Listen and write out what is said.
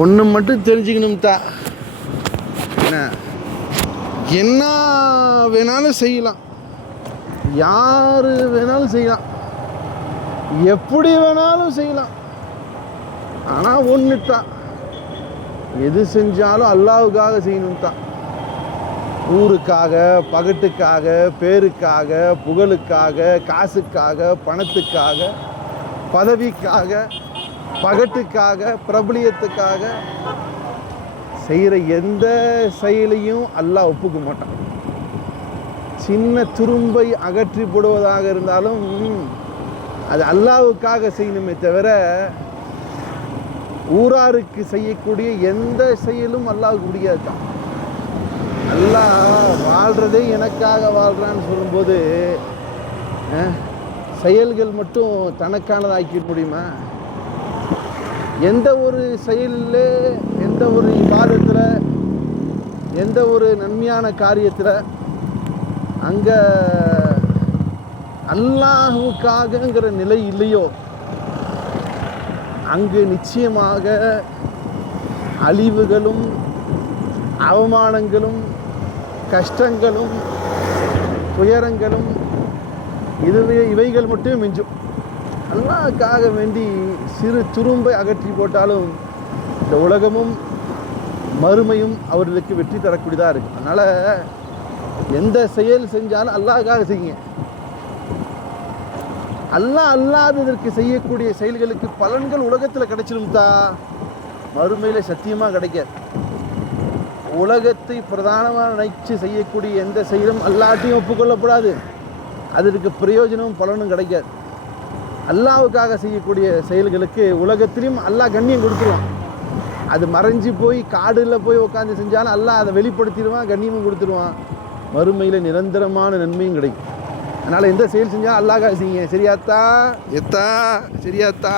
ஒன்று மட்டும் தெரிஞ்சுக்கணும் தான், என்ன என்ன வேணாலும் செய்யலாம், யார் வேணாலும் செய்யலாம், எப்படி வேணாலும் செய்யலாம். ஆனால் ஒன்று தான், எது செஞ்சாலும் அல்லாஹ்வுக்காக செய்யணும் தான். ஊருக்காக, பகட்டுக்காக, பேருக்காக, புகழுக்காக, காசுக்காக, பணத்துக்காக, பதவிக்காக, பகட்டுக்காக, பிரபலியத்துக்காக செய்கிற எந்த செயலையும் அல்லாஹ் ஒப்புக்க மாட்டான். சின்ன துரும்பை அகற்றி போடுவதாக இருந்தாலும் அது அல்லாஹ்வுக்காக செய்யணுமே தவிர ஊராருக்கு செய்யக்கூடிய எந்த செயலும் அல்லாஹ்வுக்கு முடியாது தான். அல்லாஹ் வாழ்கிறதே எனக்காக வாழ்கிறான்னு சொல்லும்போது செயல்கள் மட்டும் தனக்கானதாக்கி முடியுமா? எந்த ஒரு செயலில், எந்த ஒரு இபாதத்தில், எந்த ஒரு நன்மையான காரியத்தில் அங்கே அல்லாஹ்வுக்காகங்கிற நிலை இல்லையோ அங்கு நிச்சயமாக அழிவுகளும் அவமானங்களும் கஷ்டங்களும் துயரங்களும் இவைகள் மட்டும் மிஞ்சும். அல்லாஹ்வுக்காக வேண்டி சிறு துரும்பை அகற்றி போட்டாலும் இந்த உலகமும் மறுமையும் அவர்களுக்கு வெற்றி தரக்கூடியதாக இருக்குது. அதனால் எந்த செயல் செஞ்சாலும் அல்லாஹ்வுக்காக செய்யுங்க. அல்லாஹ் அல்லாததற்கு செய்யக்கூடிய செயல்களுக்கு பலன்கள் உலகத்தில் கிடைச்சிடும் தான், மறுமையில் சத்தியமாக கிடைக்காது. உலகத்தை பிரதானமாக நினைச்சு செய்யக்கூடிய எந்த செயலும் அல்லாஹ்ட்டையும் ஒப்புக்கொள்ளப்படாது, அதற்கு பிரயோஜனமும் பலனும் கிடைக்காது. அல்லாஹ்வுக்காக செய்யக்கூடிய செயல்களுக்கு உலகத்திலையும் அல்லாஹ் கண்ணியம் கொடுத்துருவான். அது மறைஞ்சு போய் காடில் போய் உட்காந்து செஞ்சாலும் அல்லாஹ் அதை வெளிப்படுத்திடுவான், கண்ணியமும் கொடுத்துருவான். மறுமையில் நிரந்தரமான நன்மையும் கிடைக்கும். அதனால் எந்த செயல் செஞ்சாலும் அல்லாஹ்வுக்காக செய்யுங்க. சரியாத்தா? எத்தா? சரியாத்தா?